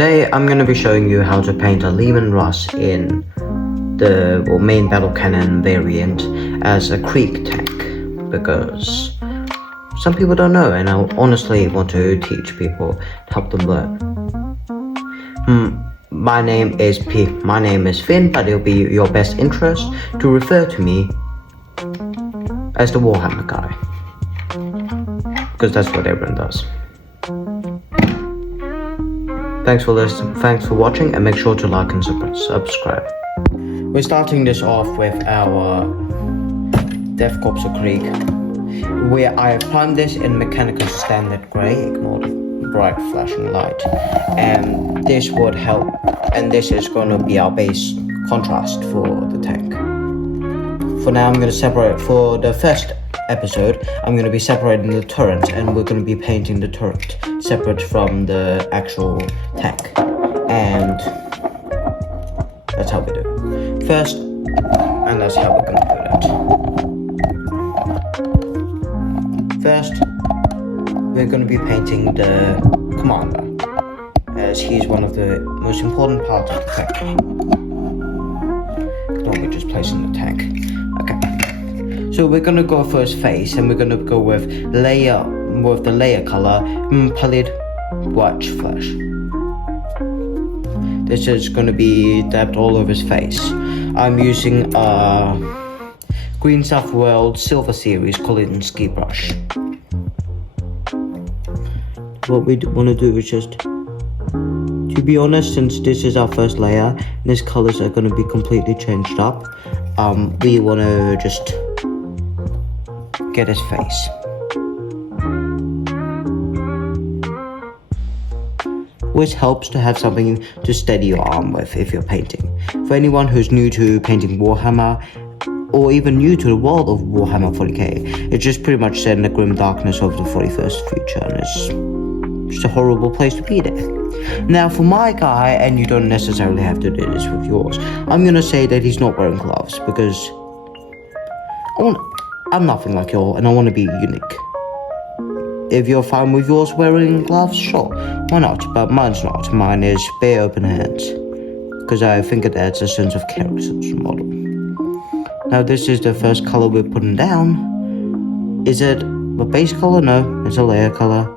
Today I'm going to be showing you how to paint a Leman russ in the main battle cannon variant as a krieg tank, because some people don't know and I honestly want to teach people to help them learn. My name is Finn, but it'll be your best interest to refer to me as the Warhammer guy, because that's what everyone does. Thanks for listening, thanks for watching, and make sure to like and subscribe. We're starting this off with our Death Corps of Krieg, where I have primed this in mechanical standard grey, ignore the bright flashing light, and this would help, and this is going to be our base contrast for the tank. For now I'm going to separate, for the first episode I'm going to be separating the turret, and we're going to be painting the turret separate from the actual tank, and that's how we do it first, and that's how we're going to do it. First we're going to be painting the commander, as he's one of the most important parts of the tank. Don't we just place in the tank? Okay, so we're gonna go for his face, and we're gonna go with the layer color Pallid White Flesh. This is gonna be dabbed all over his face. I'm using Green South World Silver Series Kolinsky brush. What we want to do is just, to be honest, since this is our first layer and his colors are going to be completely changed up, we want to just get his face. Which helps to have something to steady your arm with if you're painting. For anyone who's new to painting Warhammer, or even new to the world of Warhammer 40k, it's just pretty much set in the grim darkness of the 41st future, and it's just a horrible place to be there. Now for my guy, and you don't necessarily have to do this with yours, I'm gonna say that he's not wearing gloves, because I'm nothing like y'all and I want to be unique. If you're fine with yours wearing gloves, sure, why not? But mine's not. Mine is bare open hands, because I think it adds a sense of character to the model. Now this is the first color we're putting down. Is it a base color? No, it's a layer color.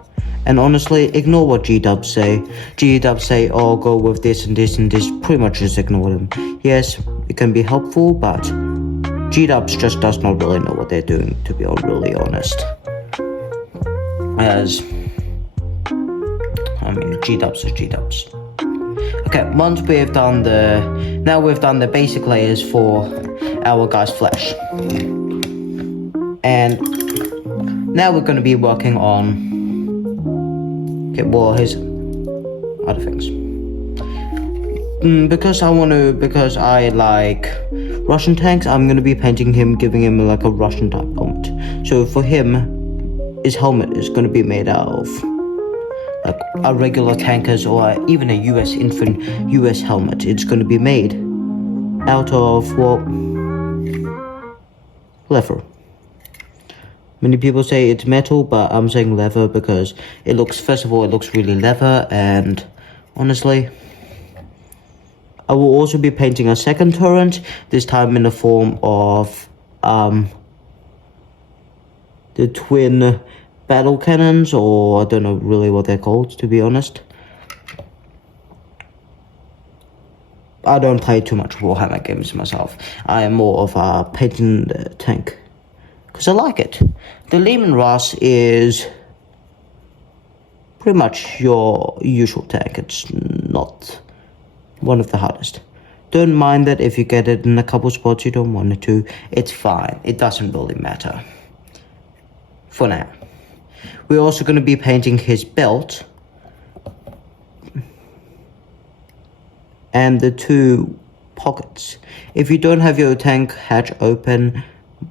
And honestly, ignore what G-dubs say. G-dubs say, oh, go with this and this and this. Pretty much just ignore them. Yes, it can be helpful, but G-dubs just does not really know what they're doing, to be really honest. G-dubs is G-dubs. Okay, once we've done now we've done the basic layers for our guy's flesh. And now we're going to be working on his other things. Because I like Russian tanks, I'm going to be painting him, giving him like a Russian type helmet. So for him, his helmet is going to be made out of like a regular tanker's, or even a US helmet. It's going to be made out of, well, leather. Many people say it's metal, but I'm saying leather because it looks, first of all, it looks really leather, and honestly, I will also be painting a second turret, this time in the form of the twin battle cannons, or I don't know really what they're called, to be honest. I don't play too much Warhammer games myself. I am more of a painting the tank, because I like it. The Leman russ is pretty much your usual tank. It's not one of the hardest. Don't mind that if you get it in a couple spots you don't want it to. It's fine. It doesn't really matter. For now. We're also going to be painting his belt and the two pockets. If you don't have your tank hatch open,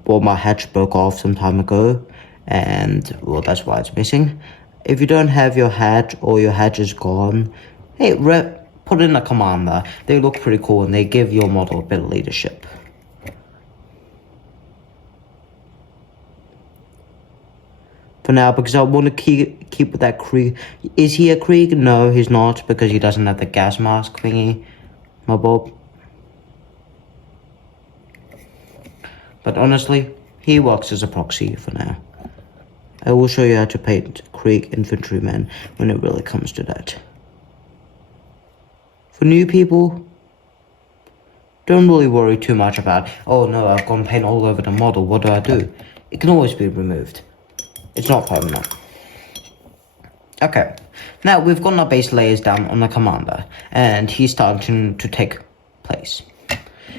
well, my hatch broke off some time ago, and well, that's why it's missing. If you don't have your hatch, or your hatch is gone, hey, put in a commander. They look pretty cool and they give your model a bit of leadership. For for now because I want to keep with that Krieg. Is he a Krieg? No, he's not because he doesn't have the gas mask thingy. My Bob. But honestly, he works as a proxy for now. I will show you how to paint Krieg infantrymen when it really comes to that. For new people, don't really worry too much about, oh no, I've gone paint all over the model, what do? It can always be removed. It's not permanent. Okay, now we've got our base layers down on the commander, and he's starting to take place.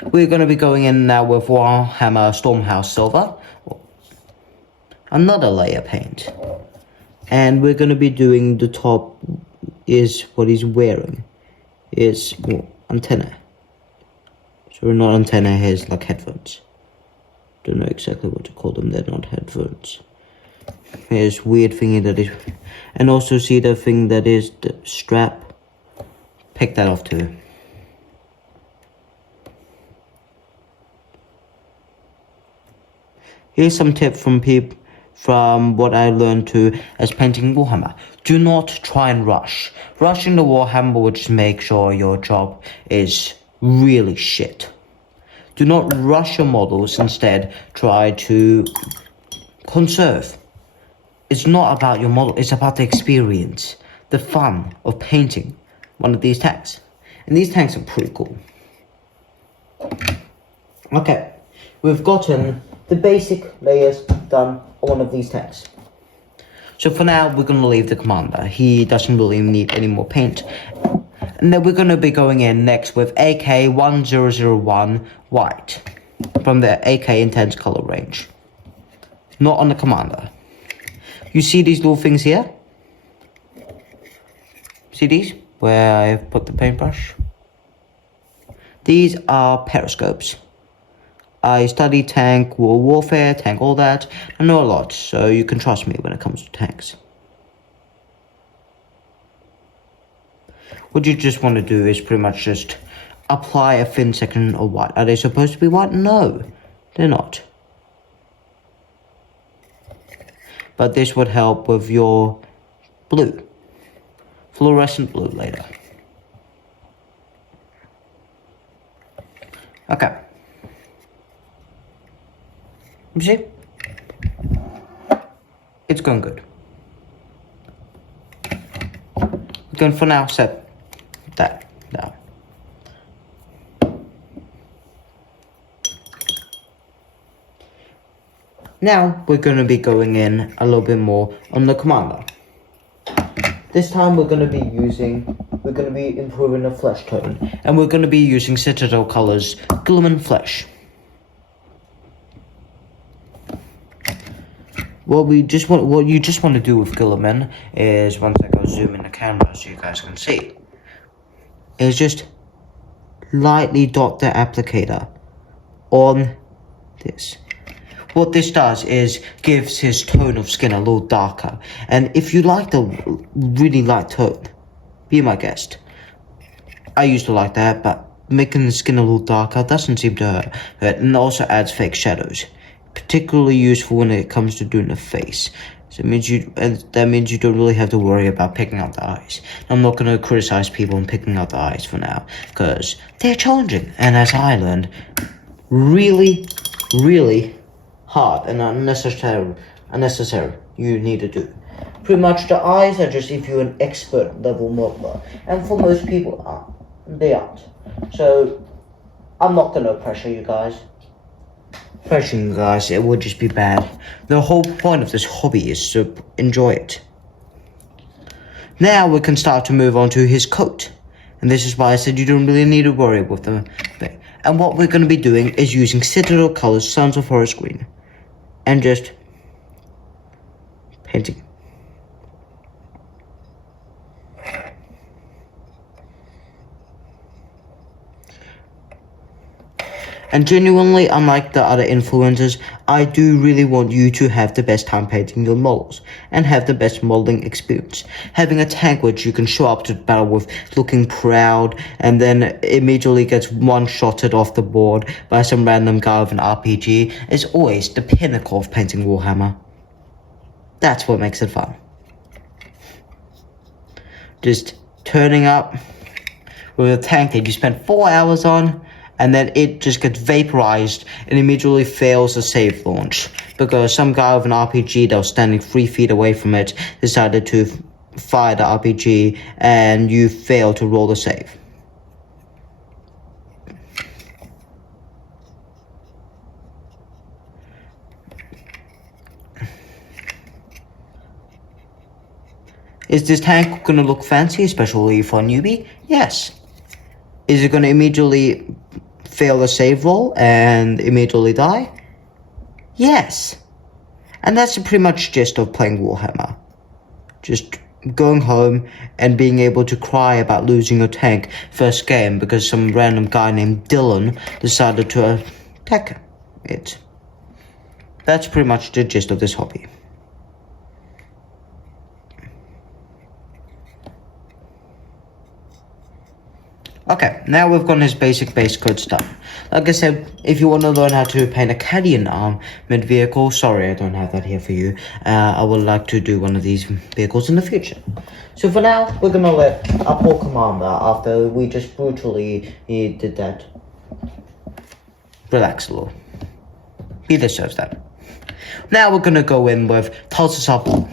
We're going to be going in now with Warhammer Stormhouse Silver, another layer paint, and we're going to be doing the top is what he's wearing, is antenna. So not antenna, here's like headphones. Don't know exactly what to call them, they're not headphones. Here's weird thingy that is, and also see the thing that is the strap. Pick that off too. Here's some tip from what I learned too as painting Warhammer. Do not try and rush. Rushing the Warhammer will just make sure your job is really shit. Do not rush your models, instead try to conserve. It's not about your model, it's about the experience, the fun of painting one of these tanks. And these tanks are pretty cool. Okay, we've gotten the basic layers done on one of these tanks. So for now, we're going to leave the commander. He doesn't really need any more paint. And then we're going to be going in next with AK1001 white from the AK Intense color range. Not on the commander. You see these little things here? See these? Where I've put the paintbrush? These are periscopes. I study tank warfare, tank all that. I know a lot, so you can trust me when it comes to tanks. What you just want to do is pretty much just apply a thin section of white. Are they supposed to be white? No, they're not. But this would help with your blue. Fluorescent blue later. Okay. You see? It's going good. We can for now set that down. Now we're going to be going in a little bit more on the commander. This time we're going to be improving the flesh tone, and we're going to be using Citadel colors, Leman flesh. What you just want to do with Leman is, once I go zoom in the camera so you guys can see, is just lightly dot the applicator on this. What this does is gives his tone of skin a little darker, and if you like the really light tone, be my guest. I used to like that, but making the skin a little darker doesn't seem to hurt, and also adds fake shadows. Particularly useful when it comes to doing the face. So that means you don't really have to worry about picking out the eyes. I'm not going to criticize people on picking out the eyes for now, because they're challenging, and as I learned, really, really hard and unnecessary you need to do. Pretty much the eyes are just if you're an expert level modeler, and for most people they aren't. So I'm not going to pressure you guys. Pressuring you guys, it would just be bad. The whole point of this hobby is to enjoy it. Now we can start to move on to his coat. And this is why I said you don't really need to worry with the thing. And what we're going to be doing is using Citadel colors, Sons of Forest Green. And just painting. And genuinely, unlike the other influencers, I do really want you to have the best time painting your models and have the best modeling experience. Having a tank which you can show up to battle with looking proud and then immediately gets one-shotted off the board by some random guy with an RPG is always the pinnacle of painting Warhammer. That's what makes it fun. Just turning up with a tank that you spent 4 hours on, and then it just gets vaporized and immediately fails a safe launch because some guy with an RPG that was standing 3 feet away from it decided to fire the RPG and you fail to roll the save. Is this tank gonna look fancy, especially for a newbie? Yes. Is it gonna immediately fail the save roll and immediately die? Yes. And that's pretty much gist of playing Warhammer. Just going home and being able to cry about losing your tank first game because some random guy named Dylan decided to attack it. That's pretty much the gist of this hobby. Okay, now we've got his basic base code stuff. Like I said, if you want to learn how to paint a Cadian armored vehicle, sorry I don't have that here for you. I would like to do one of these vehicles in the future. So for now, we're gonna let our poor commander, after we just brutally did that, relax a little. He deserves that. Now we're gonna go in with Tulsa Support.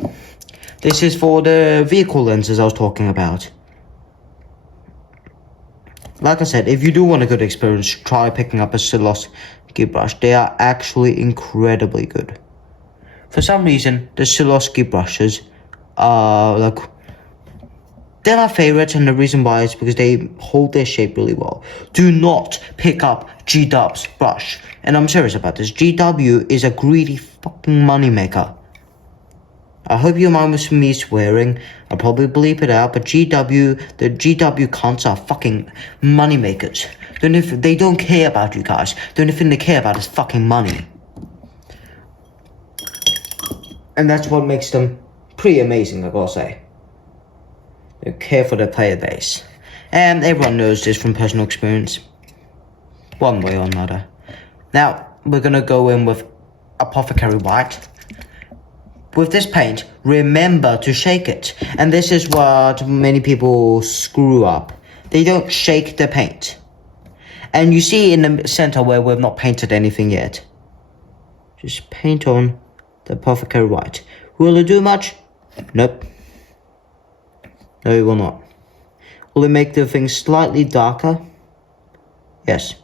This is for the vehicle lenses I was talking about. Like I said, if you do want a good experience, try picking up a Silowski brush. They are actually incredibly good. For some reason, the Silowski brushes are they're my favorites, and the reason why is because they hold their shape really well. Do not pick up GW's brush. And I'm serious about this. GW is a greedy fucking moneymaker. I hope you mind with me swearing. I'll probably bleep it out, but the GW cunts are fucking moneymakers. They don't care about you guys. The only thing they care about is fucking money. And that's what makes them pretty amazing, I gotta say. They care for their player base. And everyone knows this from personal experience. One way or another. Now, we're gonna go in with Apothecary White. With this paint, remember to shake it. And this is what many people screw up. They don't shake the paint. And you see in the center where we've not painted anything yet. Just paint on the Apothecary White. Will it do much? Nope. No, it will not. Will it make the thing slightly darker? Yes.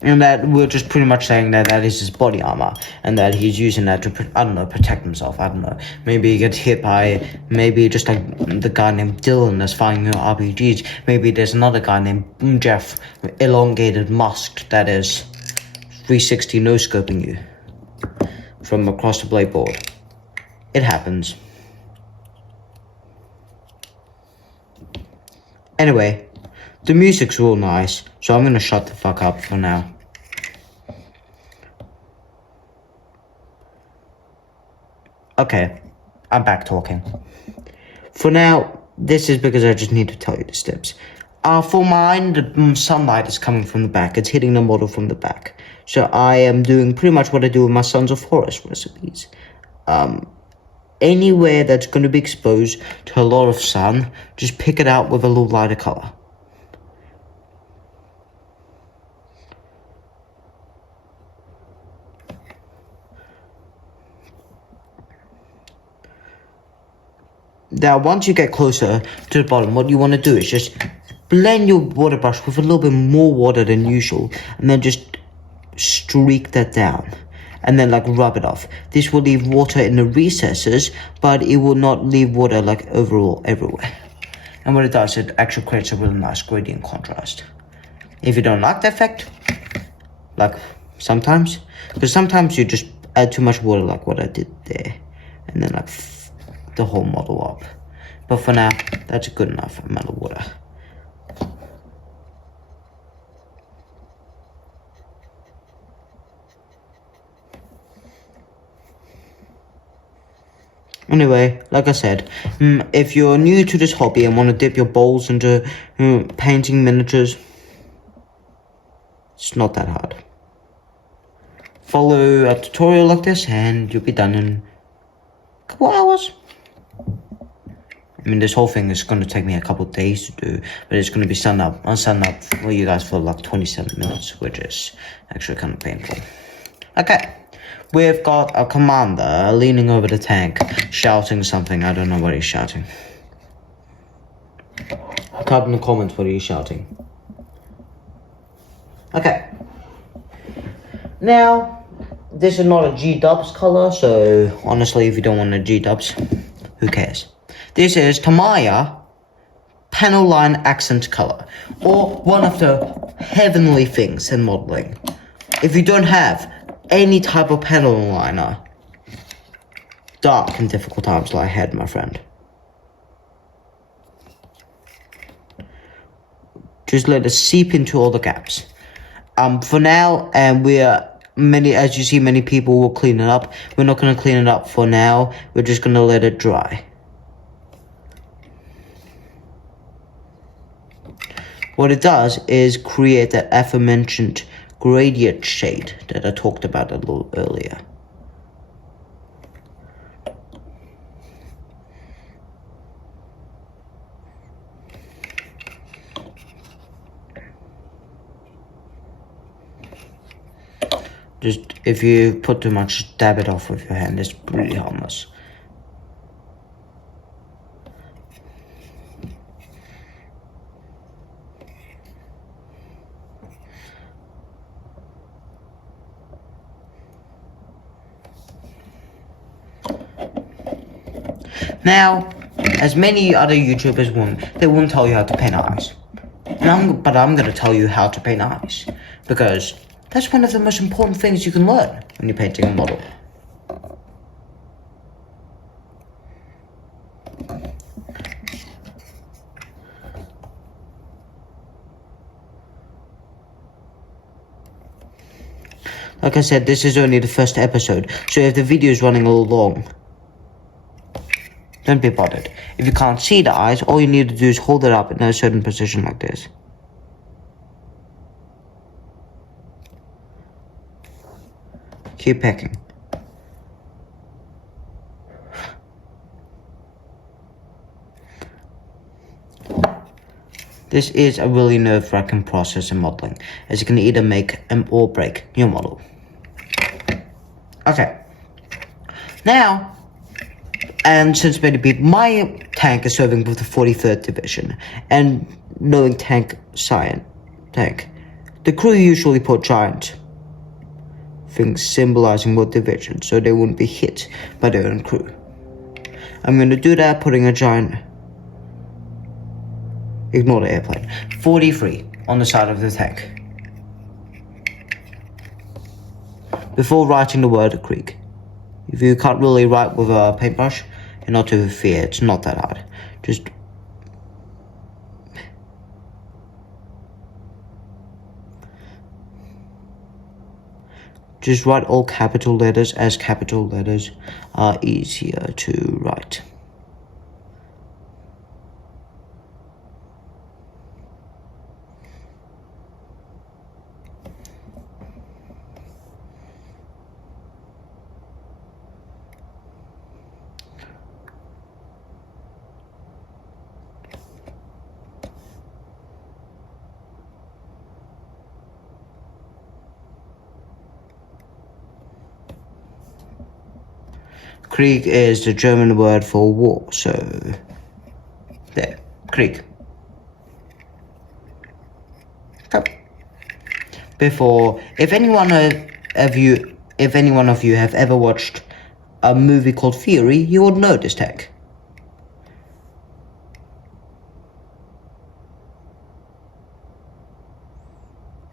And that we're just pretty much saying that is his body armor, and that he's using that to, protect himself. I don't know. Maybe he gets hit by, maybe just like the guy named Dylan that's firing your RPGs. Maybe there's another guy named Jeff, elongated masked, that is 360 no-scoping you from across the blade board. It happens. Anyway, the music's real nice, so I'm gonna shut the fuck up for now. Okay, I'm back talking. For now, this is because I just need to tell you the steps. For mine, the sunlight is coming from the back. It's hitting the model from the back. So I am doing pretty much what I do with my Sons of Forest recipes. Anywhere that's going to be exposed to a lot of sun, just pick it out with a little lighter color. Now, once you get closer to the bottom, what you want to do is just blend your water brush with a little bit more water than usual, and then just streak that down. And then rub it off. This will leave water in the recesses, but it will not leave water overall everywhere. And what it does, it actually creates a really nice gradient contrast. If you don't like the effect, sometimes, because sometimes you just add too much water like what I did there, and then the whole model up. But for now, that's a good enough amount of water. Anyway, like I said, if you're new to this hobby and want to dip your balls into painting miniatures, it's not that hard. follow a tutorial like this and you'll be done in a couple hours. I mean, this whole thing is going to take me a couple of days to do, but it's going to be sun up for you guys for like 27 minutes, which is actually kind of painful. Okay, we've got a commander leaning over the tank, shouting something. I don't know what he's shouting. Type in the comments what he's shouting. Okay. Now, this is not a G-dubs color, so honestly, if you don't want a G-dubs, who cares? This is Tamiya panel line accent color, or one of the heavenly things in modeling. If you don't have any type of panel liner, dark and difficult times lie ahead, my friend. Just let it seep into all the gaps. For now, and as you see, many people will clean it up. We're not going to clean it up for now. We're just going to let it dry. What it does is create that aforementioned gradient shade that I talked about a little earlier. Just, if you put too much, dab it off with your hand. It's pretty harmless. Now, as many other YouTubers won't tell you how to paint eyes. But I'm going to tell you how to paint eyes. Because that's one of the most important things you can learn when you're painting a model. Like I said, this is only the first episode, so if the video is running a little long, don't be bothered. If you can't see the eyes, all you need to do is hold it up in a certain position like this. Keep pecking. This is a really nerve-wracking process in modeling, as it can either make or break your model. Okay. Now, and since many people, my tank is serving with the 43rd Division, and knowing tank, the crew usually put giant things symbolizing what division, so they wouldn't be hit by their own crew. I'm going to do that, putting a giant, ignore the airplane, 43 on the side of the tank, before writing the word krieg. If you can't really write with a paintbrush, you're not to fear, it's not that hard. Just write all capital letters, as capital letters are easier to write. Krieg is the German word for war, so there, krieg. Before, if any one of you have ever watched a movie called Fury, you would know this tag.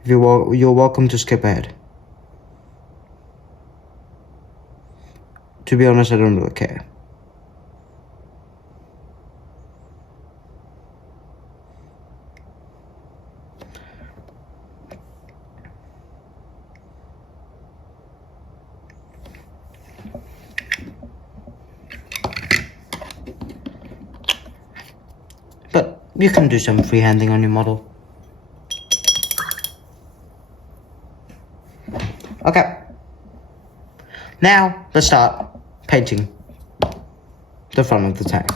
You're welcome to skip ahead. To be honest, I don't really care. But you can do some freehanding on your model. Okay. Now, let's start painting the front of the tank.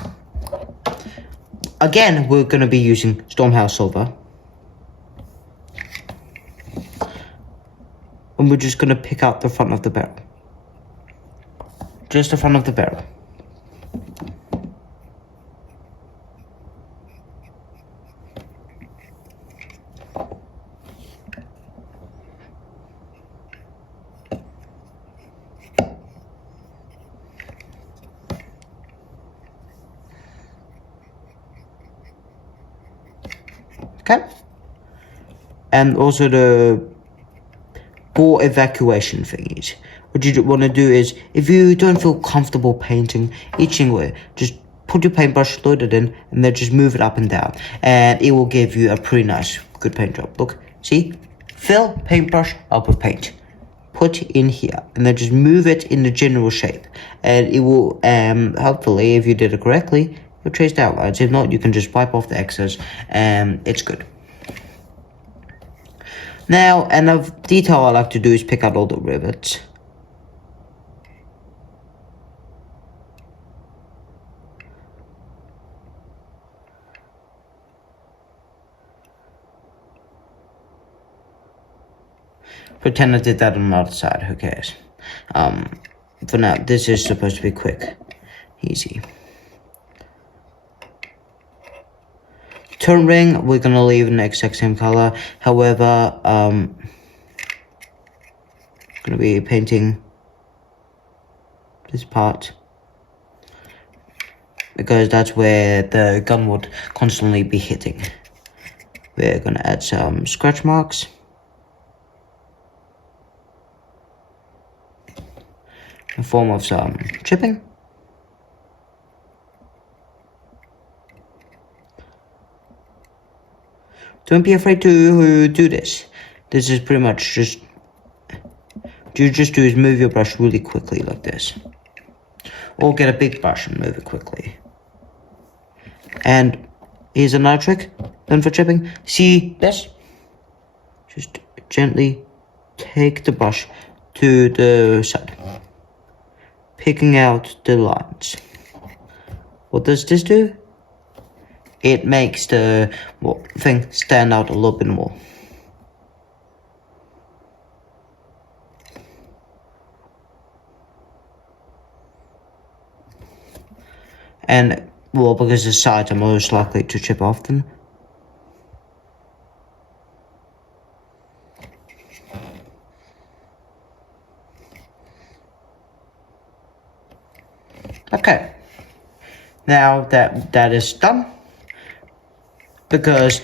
Again, we're going to be using Stormhouse Silver. And we're just going to pick out the front of the barrel. Just the front of the barrel. Okay. And also the bore evacuation thingies. What you want to do is, if you don't feel comfortable painting each anywhere, just put your paintbrush, load it in, and then just move it up and down. And it will give you a pretty nice, good paint job. Look, see? Fill paintbrush up with paint. Put in here, and then just move it in the general shape. And it will, hopefully, if you did it correctly, you'll trace the outlines. If not, you can just wipe off the excess, and it's good. Now, another detail I like to do is pick out all the rivets. Pretend I did that on the other side, who cares? For now, this is supposed to be quick. Easy. Turn ring, we're gonna leave in the exact same color. However, gonna be painting this part because that's where the gun would constantly be hitting. We're gonna add some scratch marks. In form of some chipping. Don't be afraid to do this. This is pretty much just, what you just do is move your brush really quickly like this. Or get a big brush and move it quickly. And here's another trick, then for chipping. See this? Just gently take the brush to the side. Picking out the lines. What does this do? It makes the thing stand out a little bit more. And, well, because the sides are most likely to chip off them. Okay. Now that is done. Because,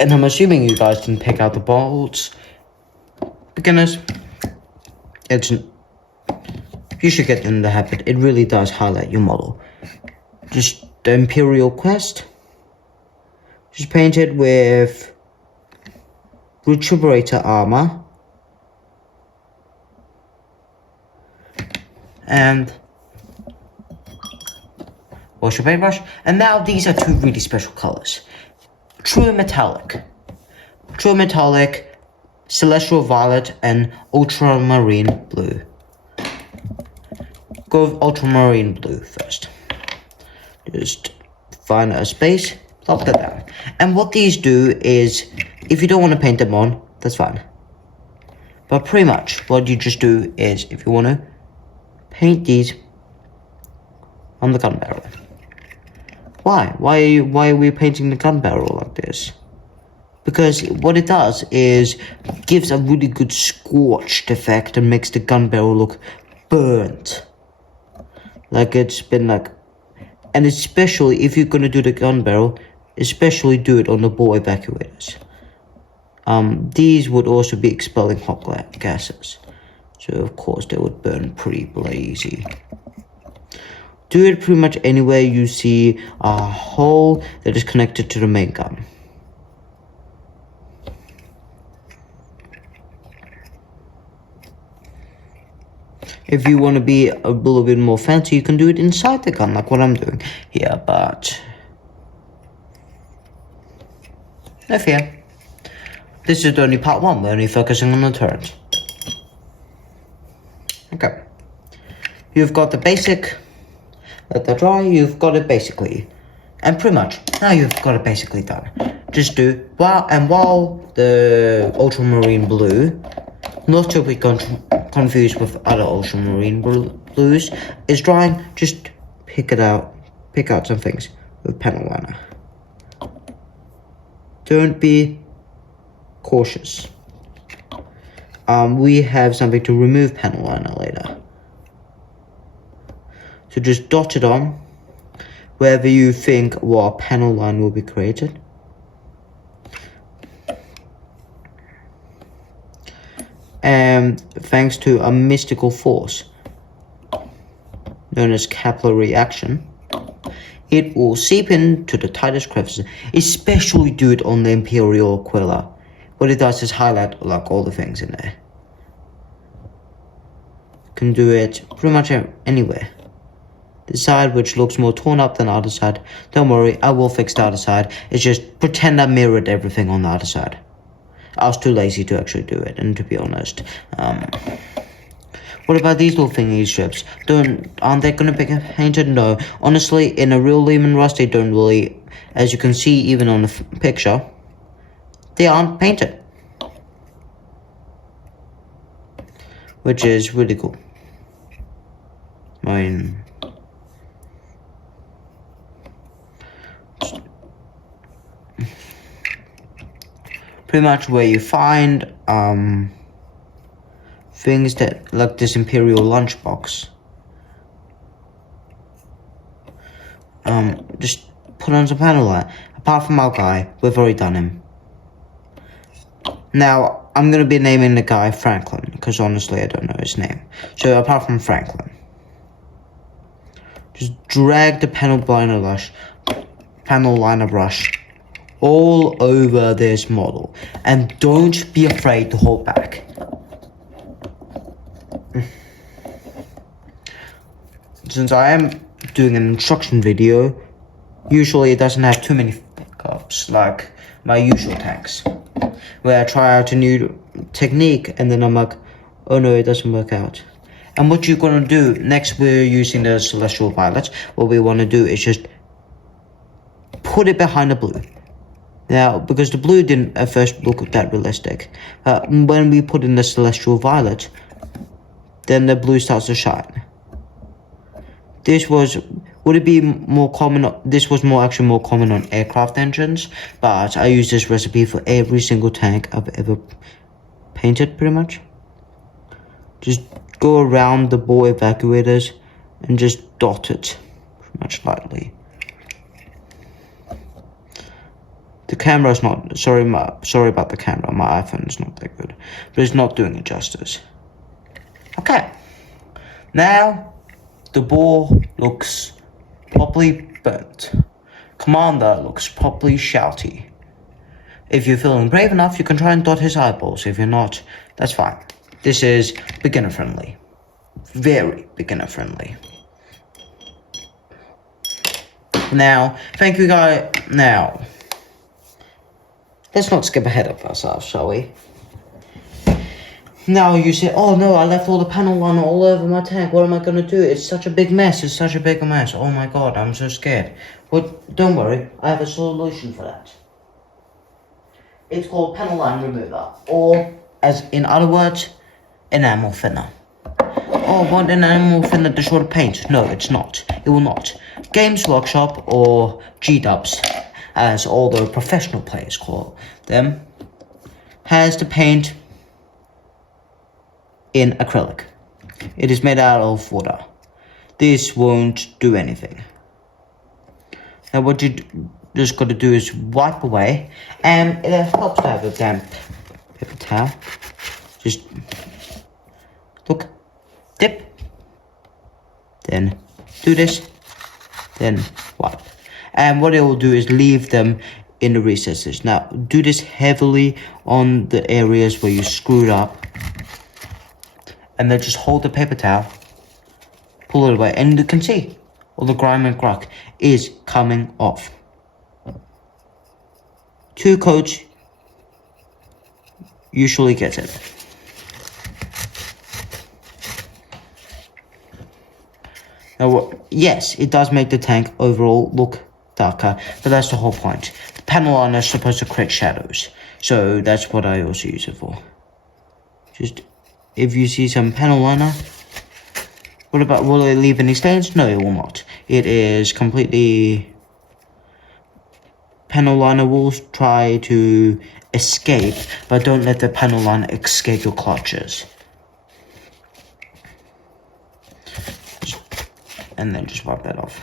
and I'm assuming you guys didn't pick out the bolts. Beginners, you should get in the habit. It really does highlight your model. Just the Imperial Quest. Just paint it with Retriberator armor. And wash your paintbrush. And now these are two really special colors. True Metallic, Celestial Violet, and Ultramarine Blue. Go with Ultramarine Blue first. Just find a space, plop that down. And what these do is, if you don't want to paint them on, that's fine. But pretty much, what you just do is, if you want to paint these on the gun barrel. Why? Why are we painting the gun barrel like this? Because what it does is gives a really good scorched effect and makes the gun barrel look burnt. Like it's been like, and especially if you're gonna do the gun barrel, especially do it on the bore evacuators. These would also be expelling hot gases, so of course they would burn pretty blazy. Do it pretty much anywhere you see a hole that is connected to the main gun. If you want to be a little bit more fancy, you can do it inside the gun, like what I'm doing here, but no fear. This is only part one, we're only focusing on the turrets. Okay, you've got the basic. Let that dry. You've got it basically, and pretty much now you've got it basically done. Just do while the ultramarine blue, not to be confused with other ultramarine blues, is drying. Just pick out some things with panel liner. Don't be cautious. We have something to remove panel liner later. So just dot it on wherever you think what panel line will be created. And thanks to a mystical force known as capillary action, it will seep into the tightest crevices, especially do it on the Imperial Aquila. What it does is highlight like all the things in there. Can do it pretty much anywhere. The side which looks more torn up than the other side, don't worry, I will fix the other side. It's just pretend I mirrored everything on the other side. I was too lazy to actually do it, and to be honest. What about these little thingy strips? Aren't they gonna be painted? No. Honestly, in a real Leman russ, they don't really, as you can see even on the picture, they aren't painted. Which is really cool. I mean, pretty much where you find things that like this Imperial lunchbox. Just put on some panel line. Apart from our guy, we've already done him. Now I'm gonna be naming the guy Franklin because honestly I don't know his name. So apart from Franklin, just drag the panel liner brush all over this model, and don't be afraid to hold back. Since I am doing an instruction video, usually it doesn't have too many hiccups like my usual tanks, where I try out a new technique and then I'm like, oh no, it doesn't work out. And what you're gonna do next, we're using the Celestial Violet. What we want to do is just put it behind the blue. Now, because the blue didn't at first look that realistic, when we put in the Celestial Violet, then the blue starts to shine. This was more common on aircraft engines, but I use this recipe for every single tank I've ever painted, pretty much. Just go around the ball evacuators and just dot it, pretty much lightly. The camera's not, sorry about the camera, my iPhone is not that good, but it's not doing it justice. Okay, now the ball looks properly burnt. Commander looks properly shouty. If you're feeling brave enough, you can try and dot his eyeballs. If you're not, that's fine. This is beginner friendly. Very beginner friendly. Now, thank you guys. Now, let's not skip ahead of ourselves, shall we? Now you say, oh no, I left all the panel liner all over my tank. What am I going to do? It's such a big mess. It's such a big mess. Oh my god, I'm so scared. But don't worry, I have a solution for that. It's called panel line remover, or as in other words, enamel thinner. Oh, what enamel thinner to short paint? No, it's not. It will not. Games Workshop, or G-dubs, as all the professional players call them, has the paint in acrylic. It is made out of water. This won't do anything. Now what you just got to do is wipe away, and it helps to have a damp paper towel. Just look, dip, then do this, then wipe. And what it will do is leave them in the recesses. Now do this heavily on the areas where you screwed up, and then just hold the paper towel, pull it away, and you can see all the grime and gruck is coming off. 2 coats usually gets it. Now, yes, it does make the tank overall look darker, but that's the whole point. The panel liner is supposed to create shadows, so that's what I also use it for. Just, if you see some panel liner, will it leave any stains? No, it will not. It is completely... Panel liner will try to escape, but don't let the panel liner escape your clutches. And then just wipe that off.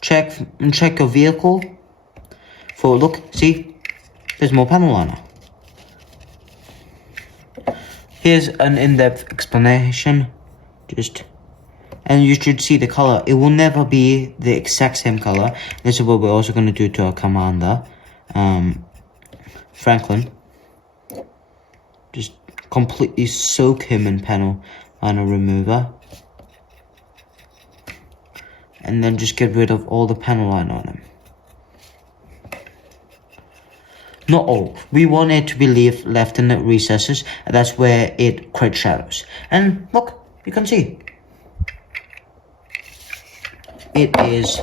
Check your vehicle for, look, see, there's more panel liner. Here's an in-depth explanation, and you should see the color. It will never be the exact same color. This is what we're also going to do to our commander, Franklin. Just completely soak him in panel liner remover. And then just get rid of all the panel liner on him. Not all. We want it to be left in the recesses, and that's where it creates shadows. And look, you can see. It is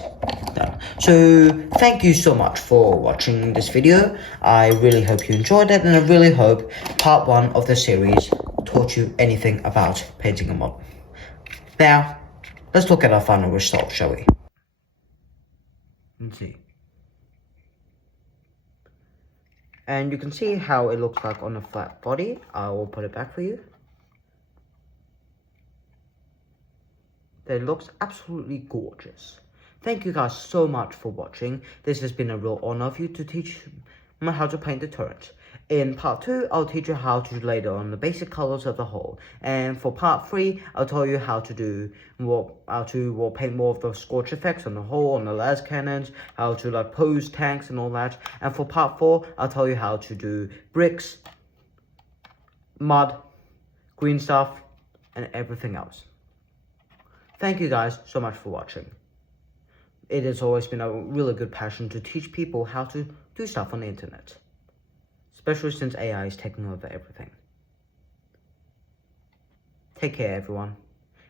done. So, thank you so much for watching this video. I really hope you enjoyed it, and I really hope part 1 of the series taught you anything about painting a model. Now, let's look at our final result, shall we? Let's see. And you can see how it looks like on a flat body. I will put it back for you. It looks absolutely gorgeous. Thank you guys so much for watching. This has been a real honor of you to teach me how to paint the turret. In part 2, I'll teach you how to lay on the basic colors of the hull. And for part 3, I'll tell you how to paint more of the scorch effects on the hull, on the las cannons, how to pose tanks and all that. And for part 4, I'll tell you how to do bricks, mud, green stuff, and everything else. Thank you guys so much for watching. It has always been a really good passion to teach people how to do stuff on the internet. Especially since AI is taking over everything. Take care, everyone.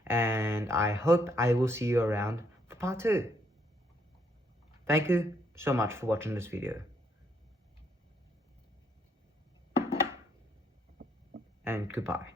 And I hope I will see you around for part 2. Thank you so much for watching this video. And goodbye.